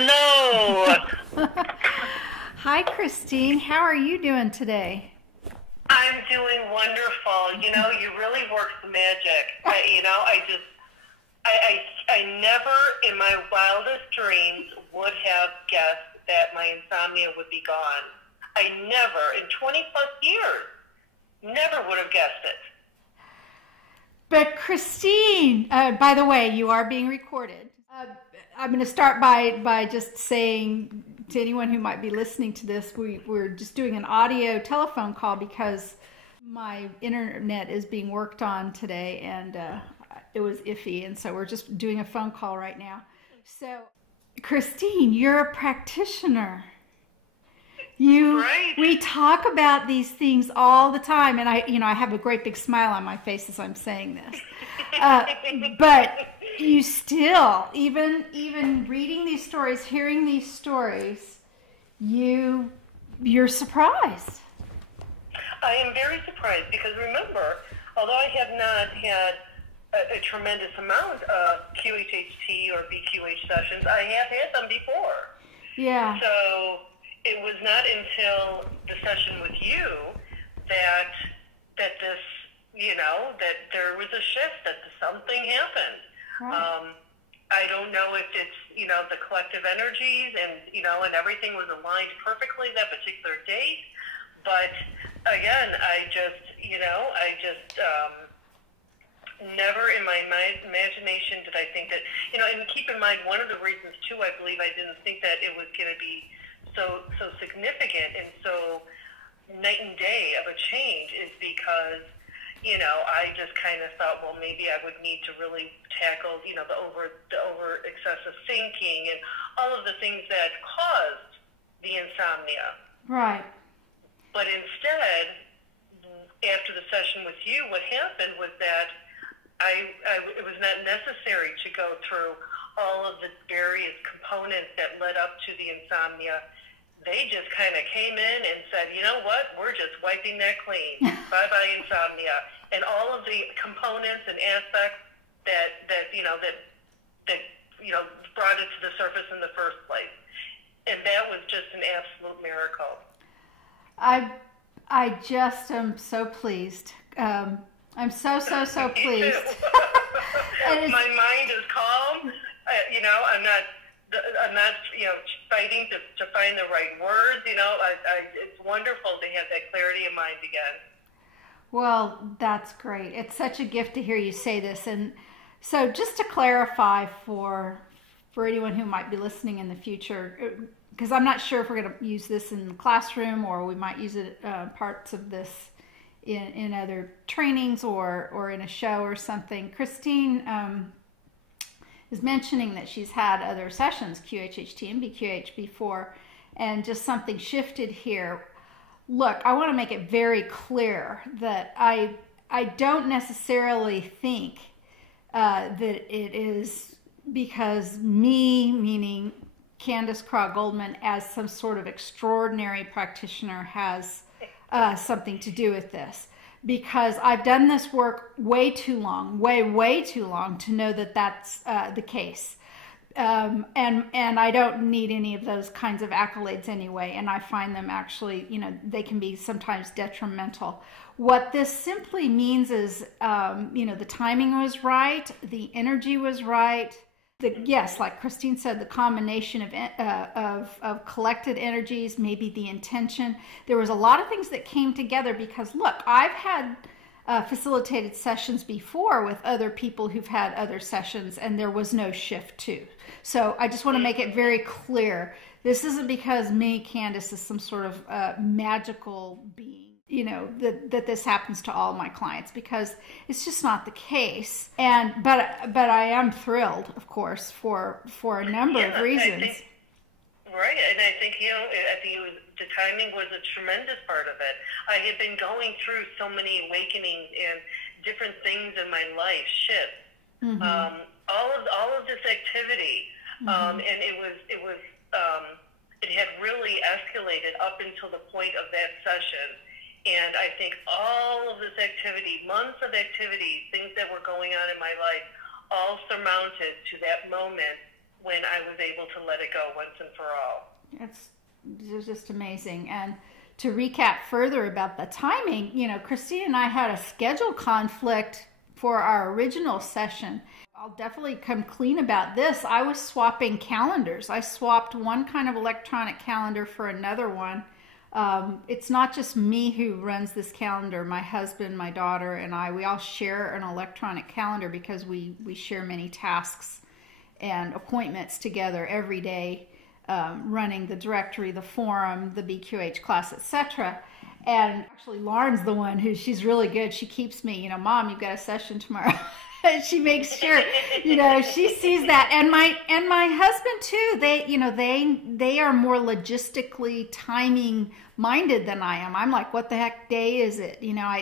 Hello. Hi, Christine. How are you doing today? I'm doing wonderful. You know, you really work the magic. I never in my wildest dreams would have guessed that my insomnia would be gone. I never, in 20 plus years, never would have guessed it. But Christine, by the way, you are being recorded. I'm going to start by just saying to anyone who might be listening to this, we're just doing an audio telephone call because my internet is being worked on today and it was iffy, and so we're just doing a phone call right now. So, Christine, you're a practitioner. Right. We talk about these things all the time, and I have a great big smile on my face as I'm saying this. But you still, even reading these stories, hearing these stories, you're surprised. I am very surprised because remember, although I have not had a tremendous amount of QHHT or BQH sessions, I have had them before. Yeah. So it was not until the session with you that this, that there was a shift, that something happened. Right. I don't know if it's, the collective energies and everything was aligned perfectly that particular date. But again, I just never in my imagination did I think that, and keep in mind, one of the reasons too, I believe I didn't think that it was going to be so significant and so night and day of a change is because, I just kind of thought, well, maybe I would need to really tackle, the over excessive thinking and all of the things that caused the insomnia. Right. But instead, after the session with you, what happened was that it was not necessary to go through all of the various components that led up to the insomnia. They just kind of came in and said, you know what, we're just wiping that clean. Bye-bye insomnia. And all of the components and aspects that brought it to the surface in the first place. And that was just an absolute miracle. I just am so pleased. I'm so pleased. My mind is calm. I'm not fighting to find the right words. It's wonderful to have that clarity of mind again. Well, that's great. It's such a gift to hear you say this. And so just to clarify for anyone who might be listening in the future, because I'm not sure if we're going to use this in the classroom or we might use it parts of this in other trainings or in a show or something. Christine is mentioning that she's had other sessions, QHHT and BQH before, and just something shifted here. Look, I want to make it very clear that I don't necessarily think that it is because me, meaning Candace Craw-Goldman, as some sort of extraordinary practitioner has something to do with this. Because I've done this work way too long, way too long to know that that's the case. And I don't need any of those kinds of accolades anyway. And I find them actually, they can be sometimes detrimental. What this simply means is, the timing was right. The energy was right. Yes, like Christine said, the combination of collected energies, maybe the intention. There was a lot of things that came together because, look, I've had facilitated sessions before with other people who've had other sessions, and there was no shift too. So I just want to make it very clear. This isn't because me, Candace, is some sort of magical being. That this happens to all my clients, because it's just not the case. But I am thrilled, of course, for a number of reasons. Right, and I think the timing was a tremendous part of it. I had been going through so many awakenings and different things in my life, shifts, all of this activity, and it had really escalated up until the point of that session. And I think all of this activity, months of activity, things that were going on in my life, all surmounted to that moment when I was able to let it go once and for all. It's just amazing. And to recap further about the timing, you know, Christine and I had a schedule conflict for our original session. I'll definitely come clean about this. I was swapping calendars. I swapped one kind of electronic calendar for another one. It's not just me who runs this calendar. My husband, my daughter, and I, we all share an electronic calendar because we share many tasks and appointments together every day, running the directory, the forum, the BQH class, etc. And actually Lauren's the one she's really good. She keeps me, you know, Mom, you've got a session tomorrow. She makes sure, you know, she sees that. And my husband too, they are more logistically timing minded than I am. I'm like, what the heck day is it? You know,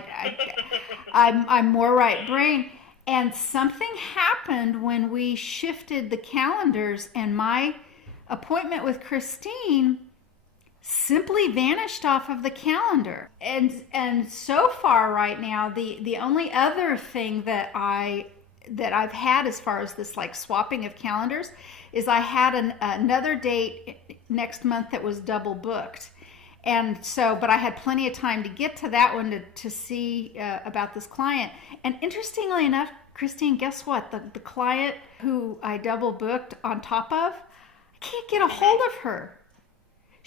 I'm more right brain. And something happened when we shifted the calendars, and my appointment with Christine simply vanished off of the calendar. And so far right now, the only other thing that I've had as far as this like swapping of calendars is I had another date next month that was double booked. And so, but I had plenty of time to get to that one to see about this client. And interestingly enough, Christine, guess what? The client who I double booked on top of, I can't get a hold of her.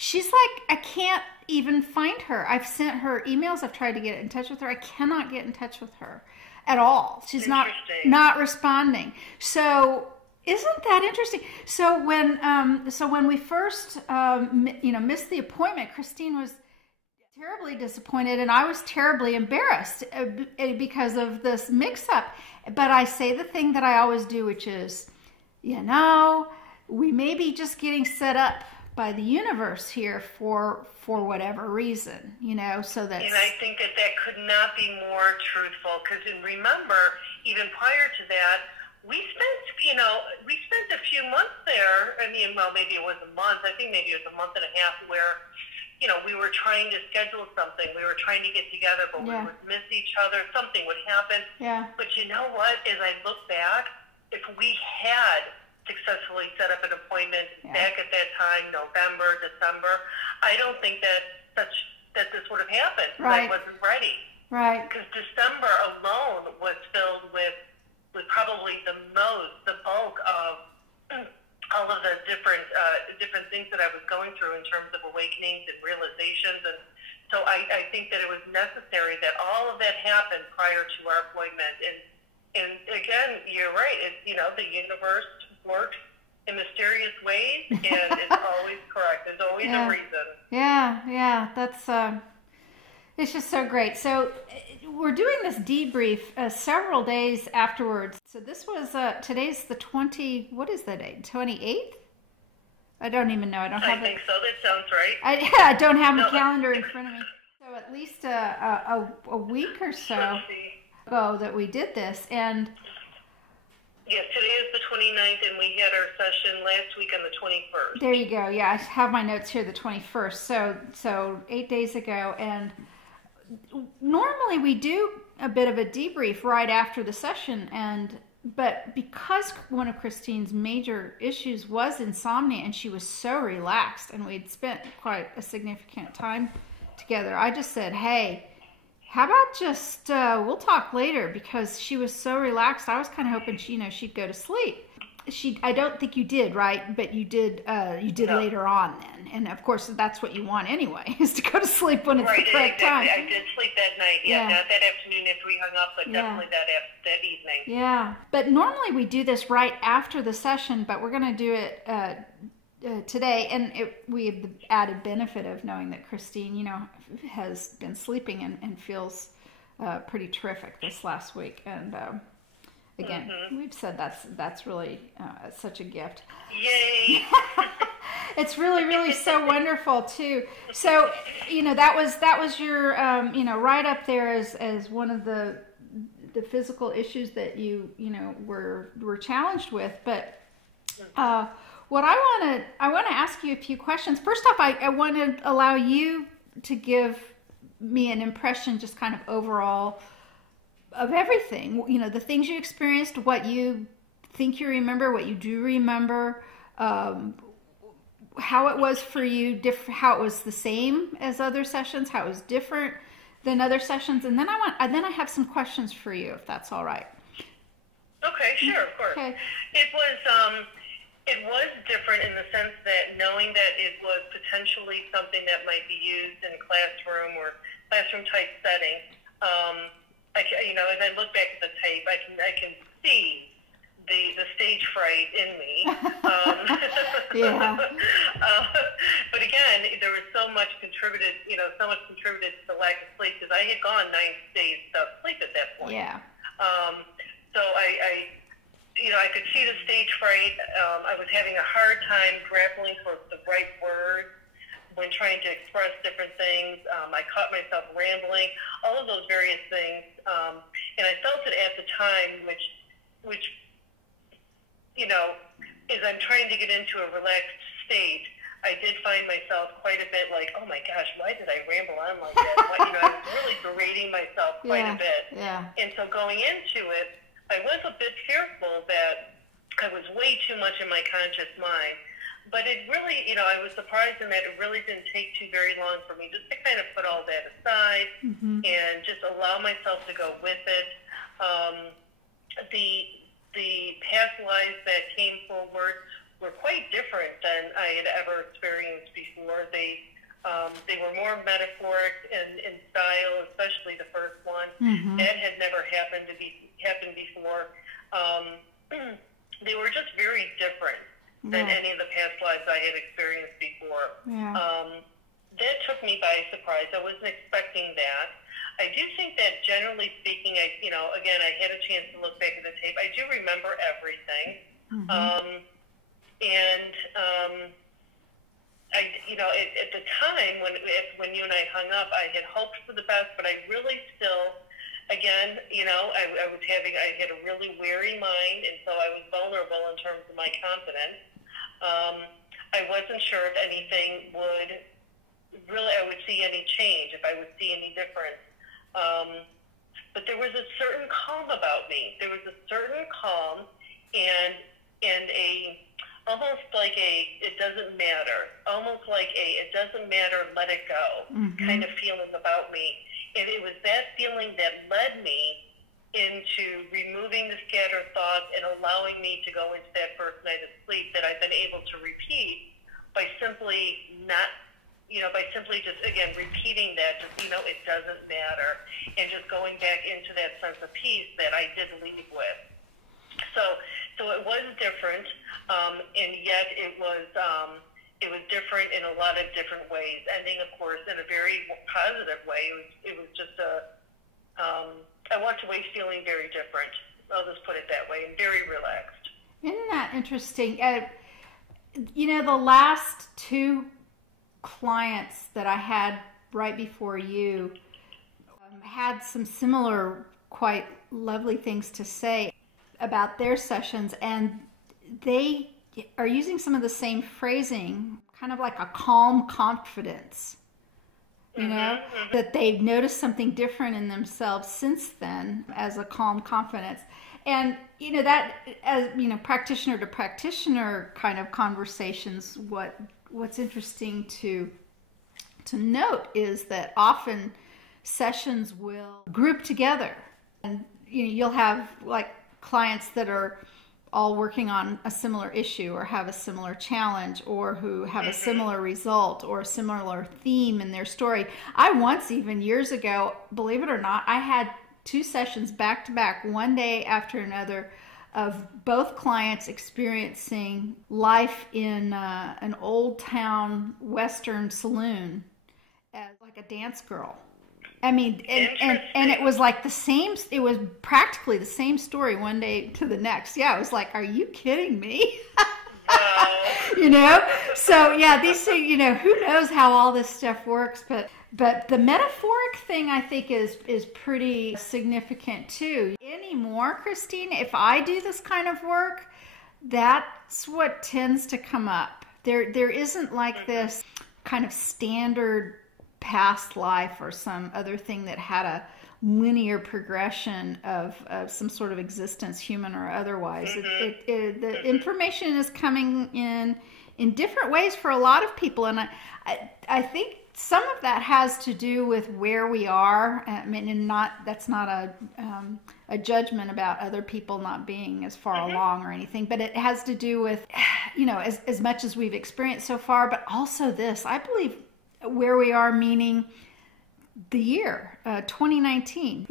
She's like, I can't even find her. I've sent her emails. I've tried to get in touch with her. I cannot get in touch with her at all. She's not responding. So isn't that interesting? So when we first missed the appointment, Christine was terribly disappointed, and I was terribly embarrassed because of this mix-up. But I say the thing that I always do, which is, you know, we may be just getting set up by the universe here for whatever reason, you know, so that. And I think that could not be more truthful, because remember, even prior to that, we spent a few months there. I mean, well, maybe it was a month. I think maybe it was a month and a half where, you know, we were trying to schedule something. We were trying to get together, but we would miss each other. Something would happen. Yeah. But you know what? As I look back, if we had successfully set up an appointment back at that time, November, December, I don't think that this would have happened. Right. I wasn't ready. Right. Because December alone was filled with probably the bulk of all of the different things that I was going through in terms of awakenings and realizations. And so I think that it was necessary that all of that happened prior to our appointment. And again, you're right. It's, you know, the universe works in mysterious ways, and it's always correct. There's always a reason. Yeah. That's it's just so great. So we're doing this debrief several days afterwards. So this was today's the 20. What is the date? 28th? I don't even know. I think so. That sounds right. I don't have my calendar in front of me. So at least a week or so ago that we did this, and. Yes, today is the 29th, and we had our session last week on the 21st. There you go. Yeah, I have my notes here, the 21st. So 8 days ago, and normally we do a bit of a debrief right after the session, but because one of Christine's major issues was insomnia, and she was so relaxed, and we'd spent quite a significant time together, I just said, hey, how about just, we'll talk later, because she was so relaxed. I was kind of hoping she'd go to sleep. I don't think you did, right? But you did later on then. And of course, that's what you want anyway, is to go to sleep when it's the correct time. I did sleep that night. Yeah, not that afternoon after we hung up, but definitely that evening. Yeah. But normally we do this right after the session, but we're going to do it today, and we have the added benefit of knowing that Christine, has been sleeping and feels pretty terrific this last week. And again, we've said that's really such a gift. Yay! It's really, really so wonderful too. So that was your right up there as one of the physical issues that you were challenged with, but. What I want to ask you a few questions. First off, I want to allow you to give me an impression, just kind of overall, of everything. The things you experienced, what you think you remember, what you do remember, how it was for you, how it was the same as other sessions, how it was different than other sessions, and then I have some questions for you, if that's all right. Okay, sure, of course. Okay. It was different in the sense that knowing that it was potentially something that might be used in a classroom or classroom type setting. As I look back at the tape, I can see the stage fright in me. Yeah. But again, there was so much contributed to the lack of sleep, because I had gone 9 days without sleep at that point. Yeah. So I could see the stage fright. I was having a hard time grappling for the right words when trying to express different things. I caught myself rambling, all of those various things. And I felt it at the time, which as I'm trying to get into a relaxed state, I did find myself quite a bit like, oh my gosh, why did I ramble on like that? I was really berating myself quite a bit. Yeah. And so going into it, I was a bit fearful that I was way too much in my conscious mind. But it really, I was surprised in that it really didn't take too very long for me just to kind of put all that aside and just allow myself to go with it. The past lives that came forward were quite different than I had ever experienced before. They were more metaphoric in style, especially the first one. That had never happened before. They were just very different than any of the past lives I had experienced before. That took me by surprise. I wasn't expecting that. I do think that generally speaking, I had a chance to look back at the tape. I do remember everything. At the time when you and I hung up, I had hoped for the best, but I really still, again, I had a really weary mind, and so I was vulnerable in terms of my confidence. I wasn't sure if anything I would see any change, if I would see any difference. But there was a certain calm about me. There was a certain calm and almost like it doesn't matter, almost like it doesn't matter, let it go kind of feeling about me. And it was that feeling that led me into removing the scattered thoughts and allowing me to go into that first night of sleep that I've been able to repeat by simply just, again, repeating that, it doesn't matter, and just going back into that sense of peace that I did leave with. So it was different, and yet it was different in a lot of different ways, ending, of course, in a very positive way. It was just I walked away feeling very different. I'll just put it that way, and very relaxed. Isn't that interesting? The last 2 clients that I had right before you had some similar, quite lovely things to say about their sessions, and they are using some of the same phrasing, kind of like a calm confidence, that they've noticed something different in themselves since then as a calm confidence. And, that, as, practitioner to practitioner kind of conversations, what's interesting to note is that often sessions will group together, and you'll have like clients that are all working on a similar issue or have a similar challenge or who have a similar result or a similar theme in their story. I once, even years ago, believe it or not, I had 2 sessions back to back, one day after another, of both clients experiencing life in an old town Western saloon as like a dance girl. I mean, and it was like it was practically the same story one day to the next. Yeah, it was like, are you kidding me? So yeah, these things, who knows how all this stuff works, but the metaphoric thing I think is pretty significant too. Anymore, Christine, if I do this kind of work, that's what tends to come up. There isn't like this kind of standard past life or some other thing that had a linear progression of some sort of existence, human or otherwise. The information is coming in different ways for a lot of people, and I think some of that has to do with where we are. I mean, and that's not a judgment about other people not being as far along or anything, but it has to do with, as much as we've experienced so far, but also this, I believe, where we are, meaning the year 2019.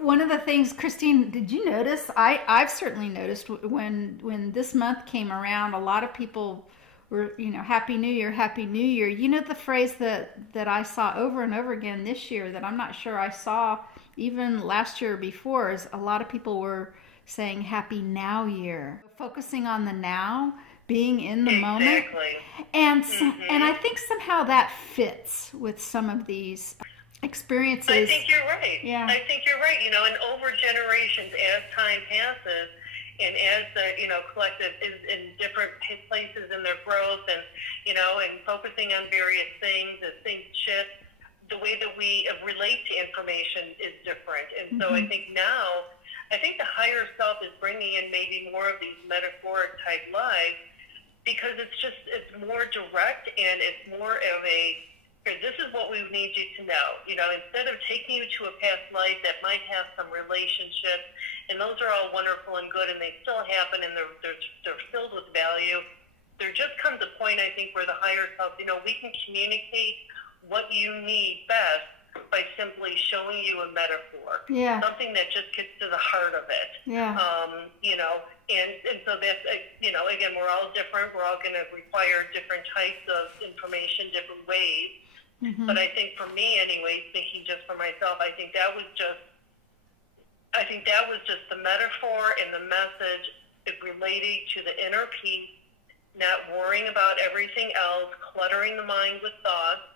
One of the things, Christine, did you notice? I've certainly noticed when this month came around, a lot of people were, Happy New Year, Happy New Year. The phrase that I saw over and over again this year that I'm not sure I saw even last year or before is a lot of people were saying Happy Now Year, focusing on the now, being in the moment. And I think somehow that fits with some of these experiences. I think you're right. Yeah. I think you're right. And over generations, as time passes, and as the collective is in different places in their growth, and and focusing on various things as things shift, the way that we relate to information is different. And so I think now, the higher self is bringing in maybe more of these metaphoric type lives, because it's more direct, and it's more of a, this is what we need you to know. Instead of taking you to a past life that might have some relationships, and those are all wonderful and good, and they still happen, and they're filled with value. There just comes a point, I think, where the higher self, we can communicate what you need best by simply showing you a metaphor. Yeah. Something that just gets to the heart of it. Yeah. And so that's, again, we're all different. We're all going to require different types of information, different ways. But I think for me, anyway, thinking just for myself, I think that was just the metaphor and the message relating to the inner peace, not worrying about everything else, cluttering the mind with thoughts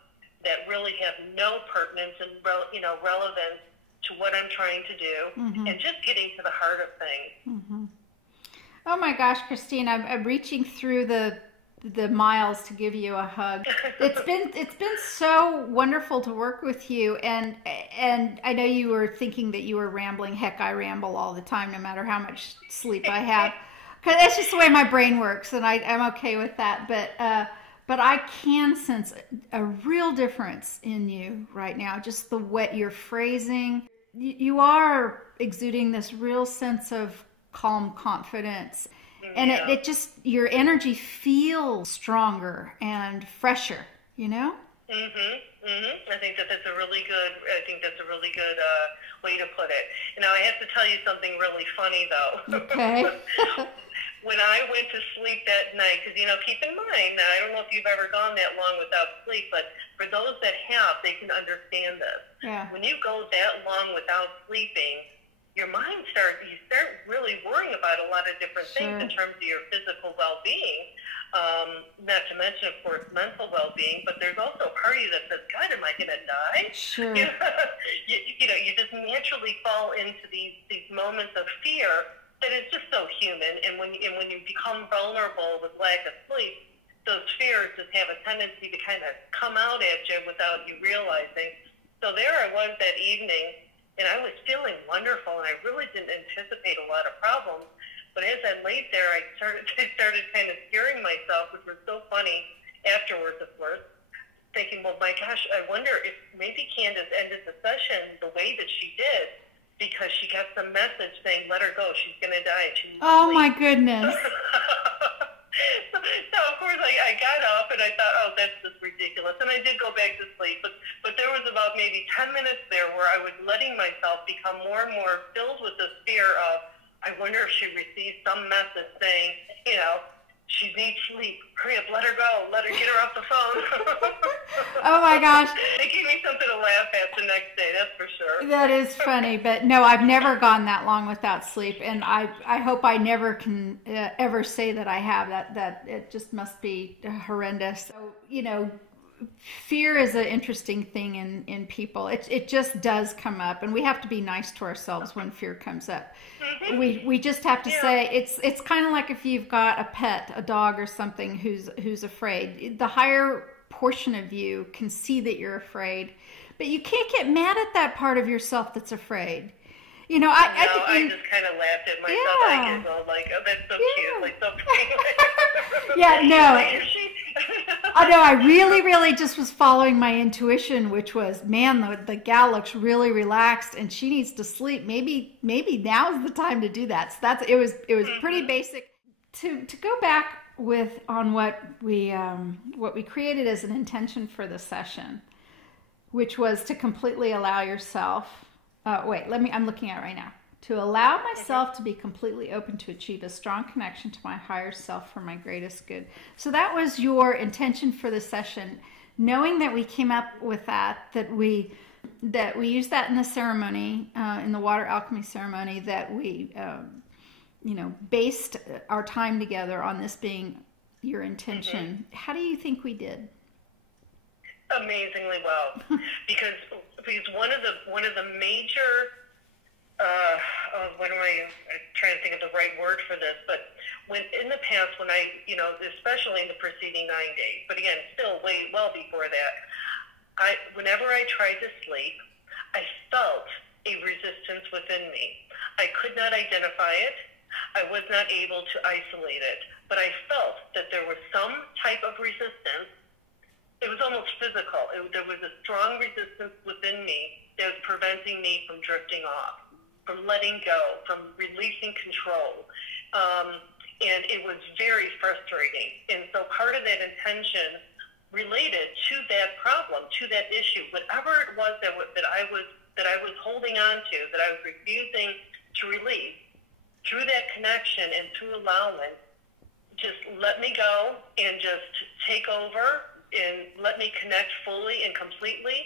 that really have no pertinence and relevance to what I'm trying to do, and just getting to the heart of things. Oh my gosh, Christine, I'm reaching through the miles to give you a hug. It's been so wonderful to work with you, and I know you were thinking that you were rambling. Heck, I ramble all the time, no matter how much sleep I have, because that's just the way my brain works, and I'm okay with that. But I can sense a real difference in you right now. Just the way you're phrasing, you are exuding this real sense of calm confidence. And it just, your energy feels stronger and fresher, I think that's a really good way to put it. Now, I have to tell you something really funny, though. Okay. When I went to sleep that night, because, keep in mind, I don't know if you've ever gone that long without sleep, but for those that have, they can understand this. Yeah. When you go that long without sleeping, your mind you start really worrying about a lot of different things in terms of your physical well-being, not to mention, of course, mental well-being, but there's also a part of you that says, God, am I going to die? Sure. You just naturally fall into these moments of fear that is just so human, and when you become vulnerable with lack of sleep, those fears just have a tendency to kind of come out at you without you realizing. So there I was that evening, and I was feeling wonderful, and I really didn't anticipate a lot of problems. But as I laid there, I started kind of scaring myself, which was so funny afterwards, of course, thinking, well, my gosh, I wonder if maybe Candace ended the session the way that she did because she got some message saying, let her go, she's going to die. She needs to sleep. My goodness. So, of course, I got up, and I thought, oh, that's just ridiculous. And I did go back to sleep. But there was about maybe 10 minutes there where I was letting myself become more and more filled with this fear of, I wonder if she received some message saying, she needs sleep. Hurry up, let her go. Let her get her off the phone. Oh, my gosh. It gave me something to laugh at the next day, that's for sure. That is funny. But no, I've never gone that long without sleep. And I hope I never can ever say that I have. That it just must be horrendous. So, fear is an interesting thing in people. It just does come up. And we have to be nice to ourselves when fear comes up. We just have to say, it's kind of like if you've got a pet, a dog or something who's afraid. The higher portion of you can see that you're afraid, but you can't get mad at that part of yourself that's afraid. You know, I just kind of laughed at myself. Yeah. I giggled, like, oh, that's so cute, like so pretty. Yeah, no. I know, I really just was following my intuition, which was, man, the gal looks really relaxed and she needs to sleep. Maybe now's the time to do that. So it was pretty basic. To go back on what we created as an intention for the session, which was to completely allow yourself. I'm looking at it right now. To allow myself to be completely open to achieve a strong connection to my higher self for my greatest good. So that was your intention for the session. Knowing that we came up with that we used that in the ceremony, in the water alchemy ceremony, that we, based our time together on this being your intention. How do you think we did? Amazingly well, because one of the major, I'm trying to think of the right word for this, but when in the past, when I, especially in the preceding 9 days, but again, still well before that, whenever I tried to sleep, I felt a resistance within me. I could not identify it. I was not able to isolate it, but I felt that there was some type of resistance. It was almost physical. There was a strong resistance within me that was preventing me from drifting off, from letting go, from releasing control. And it was very frustrating. And so part of that intention related to that problem, to that issue, whatever it was that I was holding on to, that I was refusing to release, through that connection and through allowance, just let me go and just take over and let me connect fully and completely,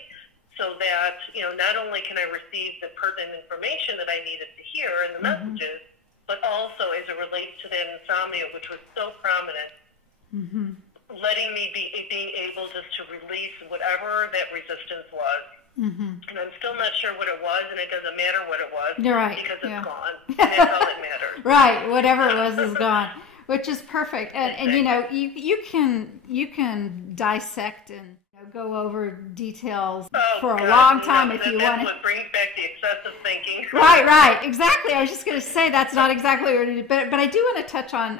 so that, not only can I receive the pertinent information that I needed to hear and the messages, but also as it relates to that insomnia, which was so prominent, letting me being able just to release whatever that resistance was. And I'm still not sure what it was, and it doesn't matter what it was. You're right. Because it's gone. And that's all that matters. Right. Whatever it was is gone. Which is perfect. And you can dissect and go over details for a long time if you want. That's what brings back the excessive thinking. Right, exactly. I was just going to say that's not exactly what it is, but I do want to touch on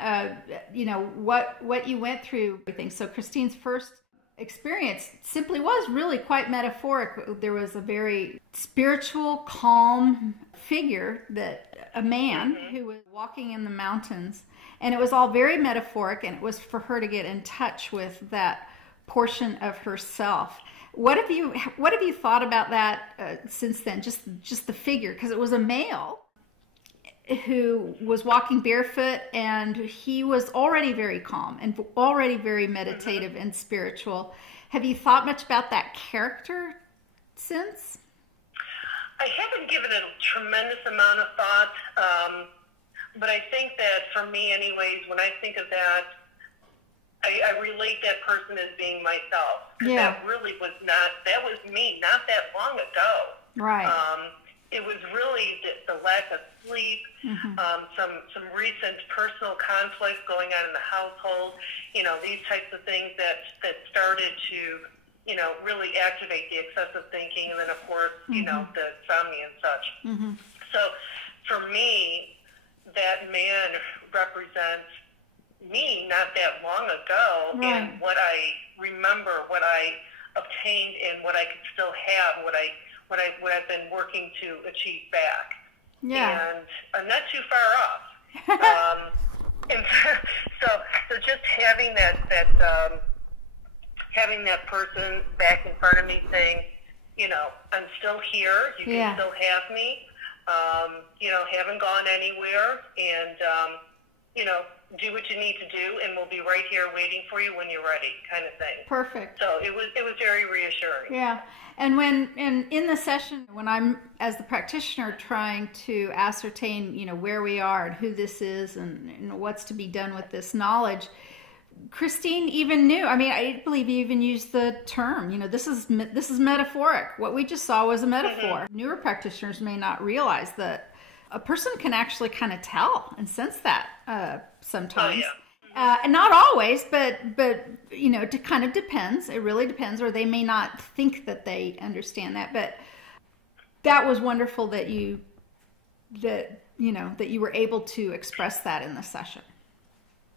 what you went through. Everything. So Christine's first experience simply was really quite metaphoric. There was a very spiritual, calm figure, a man who was walking in the mountains. And it was all very metaphoric, and it was for her to get in touch with that portion of herself. What have you thought about that since then? Just the figure, because it was a male who was walking barefoot, and he was already very calm and already very meditative and spiritual. Have you thought much about that character since? I haven't given it a tremendous amount of thought. But I think that for me anyways, when I think of that, I relate that person as being myself. Yeah. That really was me not that long ago. Right. It was really the lack of sleep, some recent personal conflicts going on in the household, these types of things that started to, really activate the excessive thinking, and then of course, the insomnia and such. So for me, that man represents me not that long ago, and what I remember, what I obtained, and what I could still have, what I've been working to achieve back. Yeah. And I'm not too far off. And so just having that person back in front of me saying, I'm still here. You can still have me. Haven't gone anywhere, and, do what you need to do, and we'll be right here waiting for you when you're ready, kind of thing. Perfect. So it was very reassuring. Yeah. And in the session, when I'm, as the practitioner, trying to ascertain, where we are and who this is and what's to be done with this knowledge, Christine even knew. I mean, I believe you even used the term, this is metaphoric. What we just saw was a metaphor. Newer practitioners may not realize that a person can actually kind of tell and sense that sometimes. And not always, but you know, it kind of depends. It really depends, or they may not think that they understand that. But that was wonderful that you were able to express that in the session.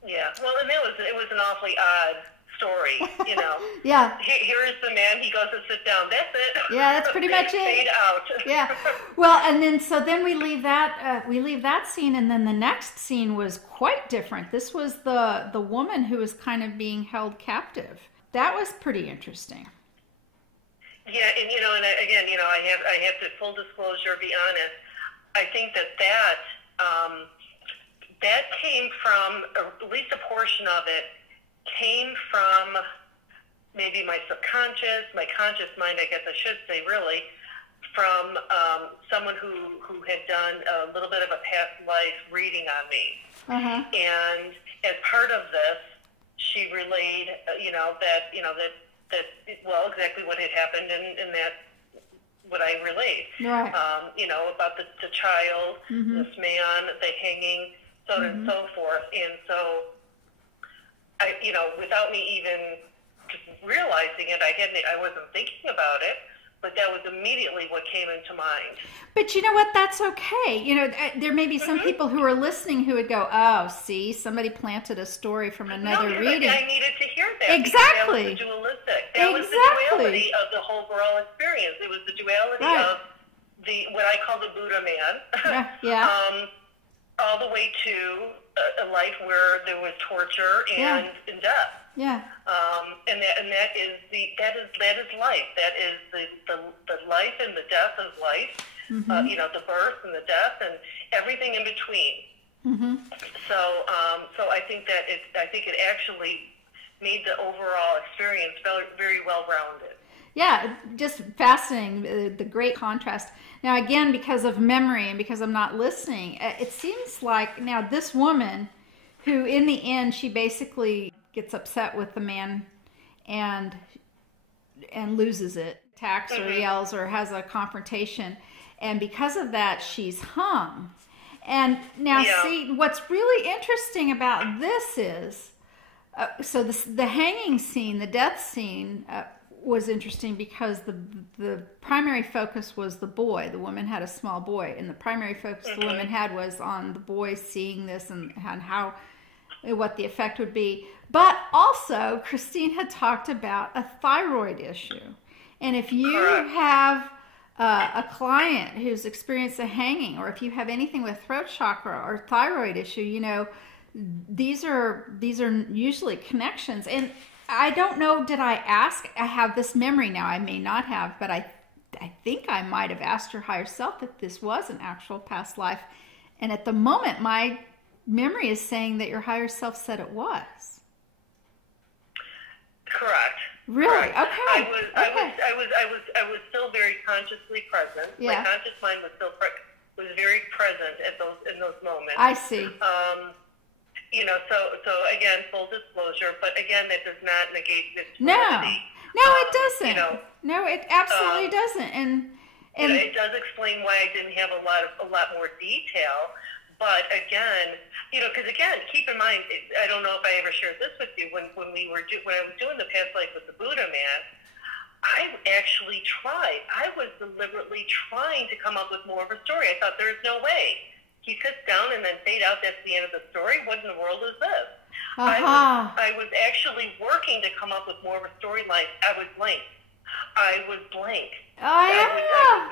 Yeah, well, and it was an awfully odd story, you know. Yeah. Here is the man. He goes to sit down. That's it. Yeah, that's pretty much it. Fade out. Yeah. Well, and then we leave that scene, and then the next scene was quite different. This was the woman who was kind of being held captive. That was pretty interesting. Yeah, and you know, and again, you know, I have to full disclosure, be honest. I think that came from, at least a portion of it came from maybe my subconscious, my conscious mind, I guess I should say, really, from someone who had done a little bit of a past life reading on me. Uh-huh. And as part of this, she relayed, well, exactly what had happened, and that what I relayed. Right. You know, about the child, mm-hmm. this man, the hanging, so on mm-hmm. and so forth. And so, you know, without me even realizing it, I wasn't thinking about it, but that was immediately what came into mind. But you know what? That's okay. You know, there may be some mm-hmm. people who are listening who would go, "Oh, see, somebody planted a story from another reading." I needed to hear that. Exactly. That was the dualistic. That was the duality of the whole Grail experience. It was the duality of what I call the Buddha man. Yeah. All the way to a life where there was torture and death. Yeah. And that is life. That is the life and the death of life. Mm-hmm. You know, the birth and the death and everything in between. Mm-hmm. So I think it actually made the overall experience very, very well rounded. Yeah, just fascinating, the great contrast. Now, again, because of memory and because I'm not listening, it seems like now this woman who in the end, she basically gets upset with the man and loses it, attacks or mm-hmm. yells or has a confrontation. And because of that, she's hung. And now see, what's really interesting about this is, so the hanging scene, the death scene, was interesting because the primary focus was the boy. The woman had a small boy, and the primary focus mm-hmm. the woman had was on the boy seeing this and how what the effect would be. But also, Christine had talked about a thyroid issue, and if you have a client who's experienced a hanging, or if you have anything with throat chakra or thyroid issue, you know, these are usually connections. And I don't know, did I ask? I have this memory now. I may not have, but I think I might have asked your higher self if this was an actual past life. And at the moment, my memory is saying that your higher self said it was. Correct. Really? Correct. Okay. I was still very consciously present. Yeah. My conscious mind was still was very present in those moments. I see. You know, so again, full disclosure, but again, that does not negate this No, it doesn't. You know, no, it absolutely doesn't. And it does explain why I didn't have a lot more detail. But again, you know, because again, keep in mind, I don't know if I ever shared this with you when I was doing the past life with the Buddha man. I actually tried. I was deliberately trying to come up with more of a story. I thought there's no way. He sits down and then fade out. That's the end of the story. What in the world is this? Uh-huh. I was actually working to come up with more of a storyline. I was blank. I was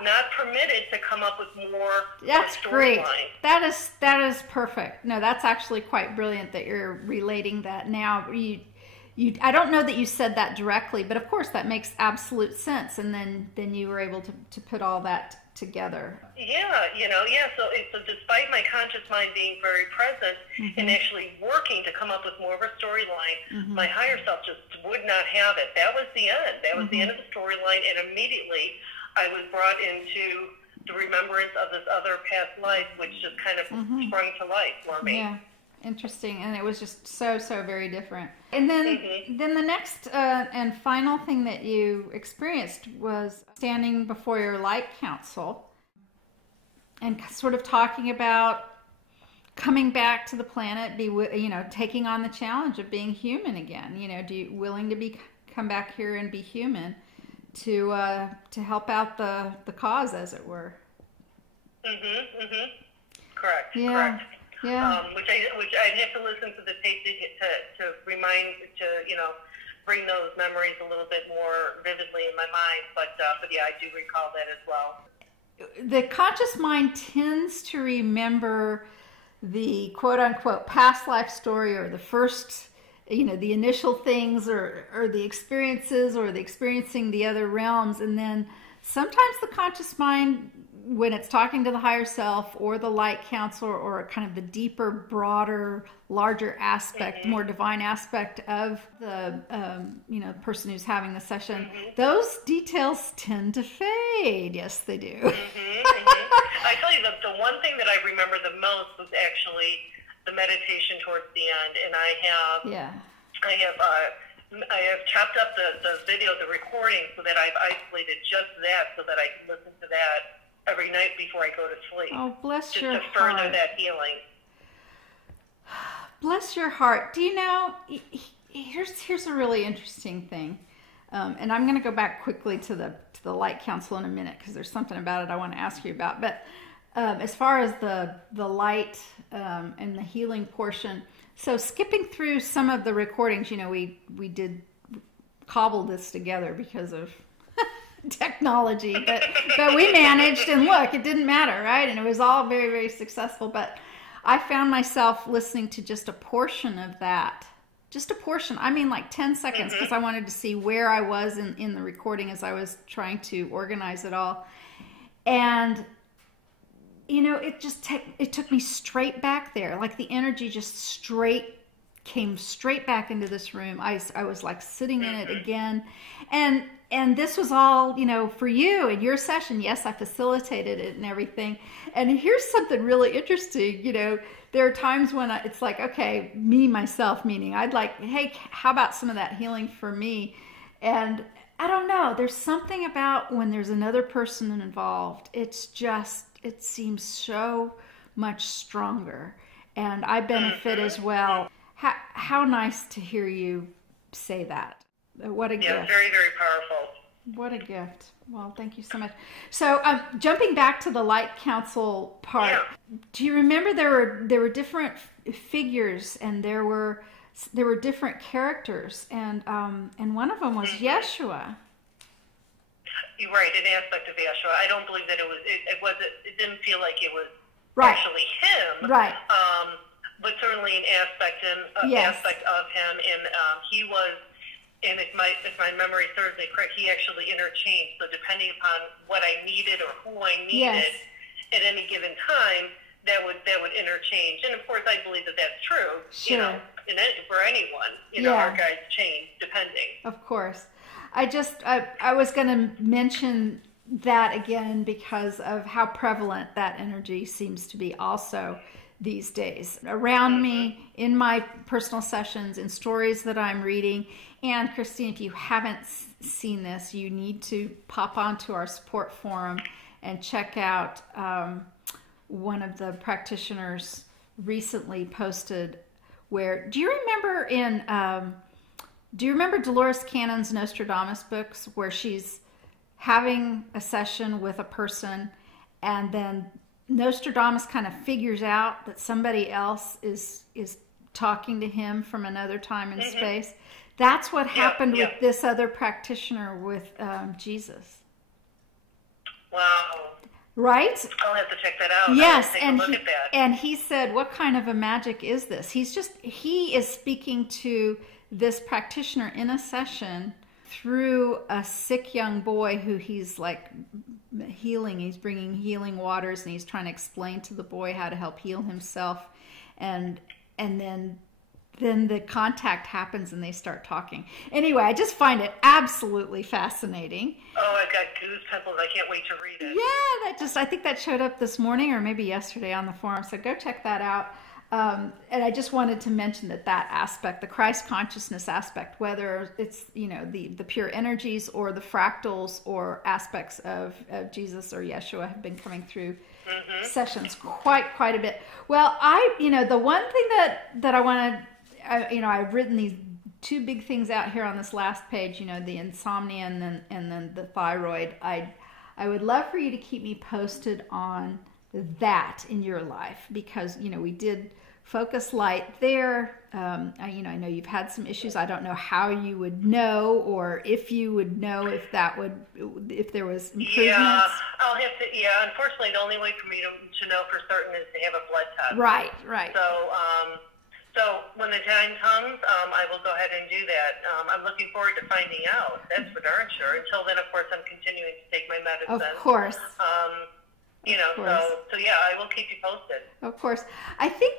not permitted to come up with more. That's great. That is perfect. No, that's actually quite brilliant that you're relating that now. I don't know that you said that directly, but of course that makes absolute sense. And then you were able to put all that together. Yeah, so despite my conscious mind being very present mm-hmm. and actually working to come up with more of a storyline, mm-hmm. my higher self just would not have it. That was the end. That was mm-hmm. the end of the storyline, and immediately I was brought into the remembrance of this other past life, which just kind of mm-hmm. sprung to life for me. Yeah, interesting. And it was just so very different. And then mm-hmm. the next and final thing that you experienced was standing before your light council and sort of talking about coming back to the planet, taking on the challenge of being human again. Willing to come back here and be human to help out the cause, as it were. Correct. Yeah. Correct. Yeah. Which I'd have to listen to the tape to remind, bring those memories a little bit more vividly in my mind. But yeah, I do recall that as well. The conscious mind tends to remember the quote unquote past life story, or the first, the initial things, or the experiences, or the experiencing the other realms. And then sometimes the conscious mind, when it's talking to the higher self or the light counselor, or kind of the deeper, broader, larger aspect, more divine aspect of the person who's having the session, those details tend to fade. Yes, they do. I tell you, the one thing that I remember the most was actually the meditation towards the end, and I have chopped up the video, the recording, so that I've isolated just that, so that I can listen to that every night before I go to sleep. Oh, bless your heart. Just to further that healing. Bless your heart. Do you know, here's a really interesting thing. And I'm going to go back quickly to the light council in a minute, because there's something about it I want to ask you about. But as far as the light and the healing portion, so skipping through some of the recordings, we did cobble this together because of technology, but we managed, and look, it didn't matter, right? And it was all very, very successful. But I found myself listening to just a portion of that. Just a portion. I mean, like 10 seconds, because I wanted to see where I was in the recording as I was trying to organize it all. And, it took me straight back there. Like the energy just came straight back into this room. I was like sitting in it again. And this was all, for you and your session. Yes, I facilitated it and everything. And here's something really interesting. There are times when it's like, okay, me, myself, meaning I'd like, hey, how about some of that healing for me? And I don't know, there's something about when there's another person involved, it seems so much stronger. And I benefit as well. How nice to hear you say that. What a gift. Yeah, very, very powerful. What a gift. Well, thank you so much. So jumping back to the light council part, do you remember there were different figures, and there were different characters, and one of them was Yeshua. You're right, an aspect of Yeshua. I don't believe that it didn't feel like it was right. actually him. Right. But certainly an aspect of him, and he was. And if my memory serves me correct, he actually interchanged. So depending upon what I needed or who I needed at any given time, that would interchange. And of course, I believe that that's true. Sure. For anyone, our guides change depending. Of course. I was going to mention that again because of how prevalent that energy seems to be also these days around me, in my personal sessions, in stories that I'm reading. And Christine, if you haven't seen this, you need to pop onto our support forum and check out one of the practitioners recently posted where, do you remember Dolores Cannon's Nostradamus books, where she's having a session with a person, and then Nostradamus kind of figures out that somebody else is talking to him from another time and space? That's what happened with this other practitioner with Jesus. Wow. Right? I'll have to check that out. Yes, and he said, what kind of a magic is this? He is speaking to this practitioner in a session through a sick young boy who he's like healing. He's bringing healing waters, and he's trying to explain to the boy how to help heal himself. And then the contact happens and they start talking. Anyway, I just find it absolutely fascinating. Oh, I've got goosebumps. I can't wait to read it. Yeah, I think that showed up this morning or maybe yesterday on the forum. So go check that out. And I just wanted to mention that aspect, the Christ consciousness aspect, whether it's, you know, the pure energies or the fractals or aspects of Jesus or Yeshua have been coming through sessions quite a bit. Well, the one thing that I want to, I've written these two big things out here on this last page, you know, the insomnia and then the thyroid. I would love for you to keep me posted on that in your life, because, you know, we did focus light there. I know you've had some issues. I don't know how you would know, or if you would know if there was improvements. Yeah, I'll have to. Yeah, unfortunately, the only way for me to know for certain is to have a blood test. Right. So when the time comes, I will go ahead and do that. I'm looking forward to finding out. That's for darn sure. Until then, of course, I'm continuing to take my medicine. Of course. So yeah, I will keep you posted. Of course. I think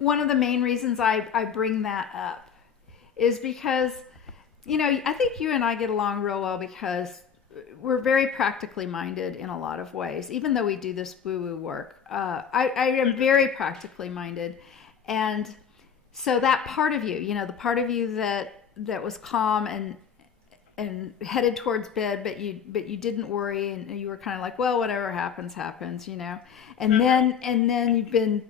one of the main reasons I bring that up is because, you know, I think you and I get along real well because we're very practically minded in a lot of ways. Even though we do this woo-woo work, I am very practically minded. And so that part of you, you know, the part of you that was calm and headed towards bed, but you didn't worry, and you were kind of like, well, whatever happens, you know. And then you've been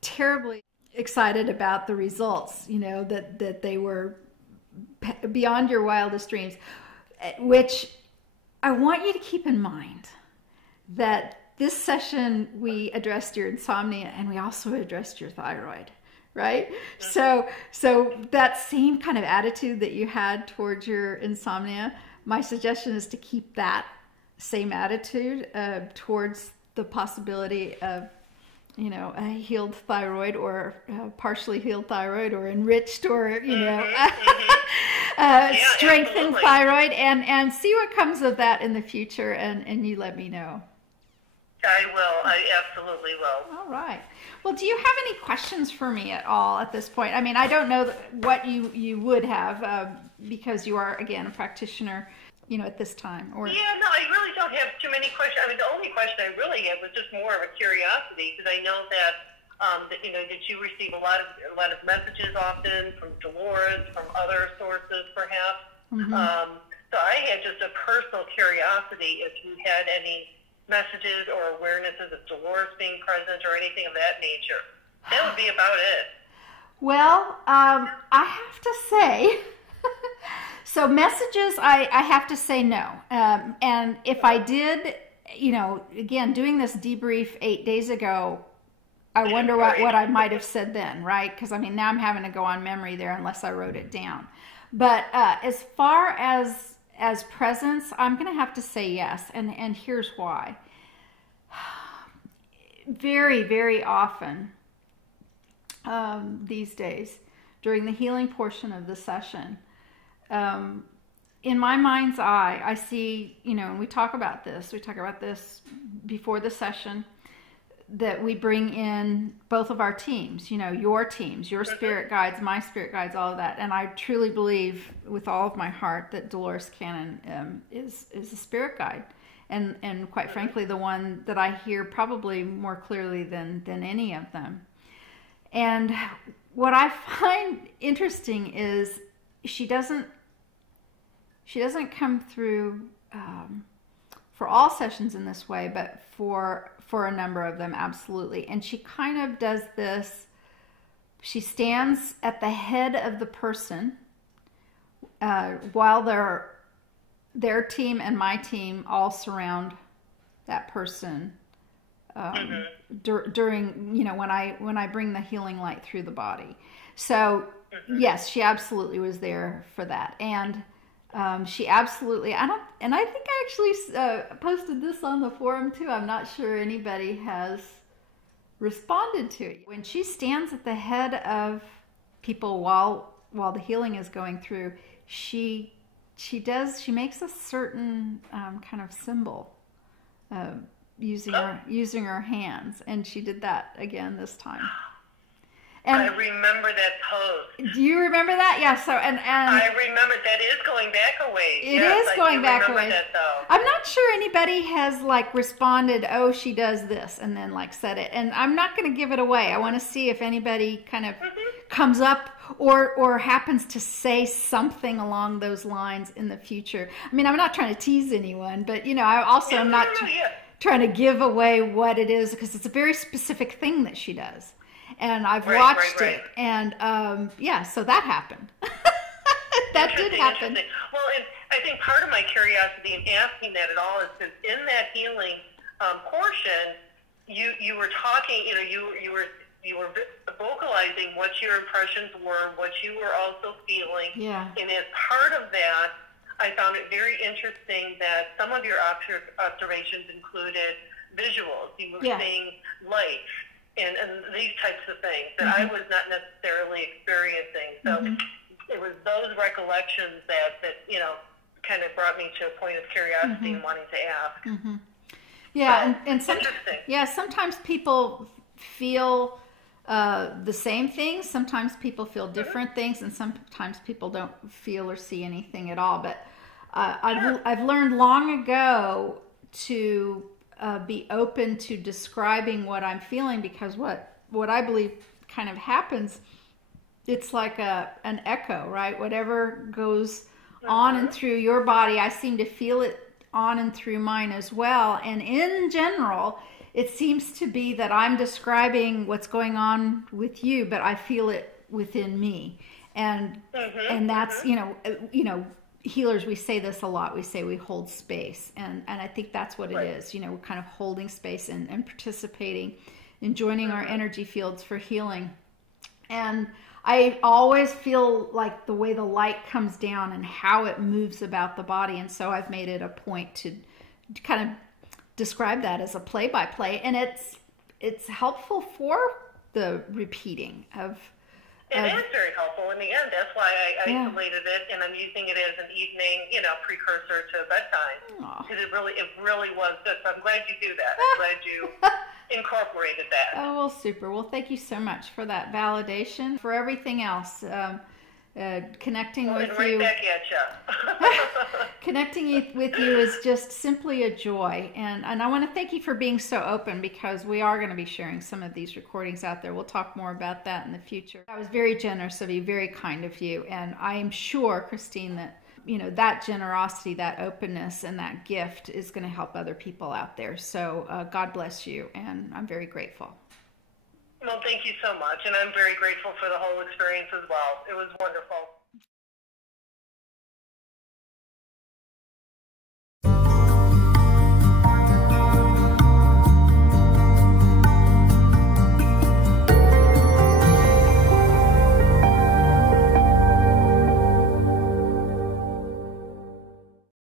terribly excited about the results, you know, that they were beyond your wildest dreams, which I want you to keep in mind that this session we addressed your insomnia and we also addressed your thyroid, right? So that same kind of attitude that you had towards your insomnia, my suggestion is to keep that same attitude towards the possibility of, you know, a healed thyroid or partially healed thyroid or enriched or, you know, strengthened thyroid, and see what comes of that in the future, and you let me know. I will. I absolutely will. All right. Well, do you have any questions for me at all at this point? I mean, I don't know what you would have because you are, again, a practitioner, you know, at this time. Or yeah, no, I really don't have too many questions. I mean, the only question I really had was just more of a curiosity, because I know that you know, did you receive a lot of messages often from Dolores, from other sources, perhaps? So I had just a personal curiosity if you had any messages or awarenesses of Dolores being present or anything of that nature. That would be about it. Well, I have to say, so messages, I have to say no. And if I did, you know, again, doing this debrief 8 days ago, I wonder what I might have said then, right? Because, I mean, now I'm having to go on memory there unless I wrote it down. But as far as presence, I'm going to have to say yes, and here's why. Very, very often these days, during the healing portion of the session, in my mind's eye, I see, you know, and we talk about this before the session, that we bring in both of our teams, you know, your teams, your spirit guides, my spirit guides, all of that. And I truly believe with all of my heart that Dolores Cannon is a spirit guide. And quite frankly, the one that I hear probably more clearly than any of them. And what I find interesting is she doesn't come through for all sessions in this way, but for a number of them, absolutely. And she kind of does this, she stands at the head of the person while their team and my team all surround that person during, you know, when I bring the healing light through the body. So yes, she absolutely was there for that. And she absolutely, I think I actually posted this on the forum too. I'm not sure anybody has responded to it. When she stands at the head of people while the healing is going through, she makes a certain kind of symbol using her hands, and she did that again this time. And I remember that post. Do you remember that? Yeah. So I remember that is going back a ways. It is going back a ways. That, though. I'm not sure anybody has like responded, oh, she does this, and then like said it. And I'm not going to give it away. I want to see if anybody kind of comes up or happens to say something along those lines in the future. I mean, I'm not trying to tease anyone, but you know, I also am not trying to give away what it is, because it's a very specific thing that she does. And I've watched it, and yeah, so that happened. That did happen. Well, and I think part of my curiosity in asking that at all is because in that healing portion, you were talking, you know, you were vocalizing what your impressions were, what you were also feeling. Yeah. And as part of that, I found it very interesting that some of your observations included visuals. You were seeing light. And these types of things that I was not necessarily experiencing. So it was those recollections that you know, kind of brought me to a point of curiosity and wanting to ask. Yeah, so, and sometimes people feel the same things. Sometimes people feel different things, and sometimes people don't feel or see anything at all. But I've learned long ago to be open to describing what I'm feeling, because what I believe kind of happens, it's like an echo, right? Whatever goes on and through your body, I seem to feel it on and through mine as well. And in general, it seems to be that I'm describing what's going on with you, but I feel it within me. And that's, you know, healers, we say this a lot. We say we hold space, and I think that's what it is. You know, we're kind of holding space and participating in joining our energy fields for healing. And I always feel like the way the light comes down and how it moves about the body, and so I've made it a point to kind of describe that as a play-by-play, and it's helpful for the repeating of. It is very helpful in the end. That's why I isolated it, and I'm using it as an evening, you know, precursor to bedtime. Because it really was good. So I'm glad you do that. I'm glad you incorporated that. Oh, well, super. Well, thank you so much for that validation. For everything else, connecting with you. Right back at you. Connecting with you is just simply a joy, and I want to thank you for being so open, because we are going to be sharing some of these recordings out there. We'll talk more about that in the future. That was very generous of you, very kind of you, and I am sure, Christine, that you know that generosity, that openness, and that gift is going to help other people out there. So God bless you, and I'm very grateful. Well, thank you so much, and I'm very grateful for the whole experience as well. It was wonderful.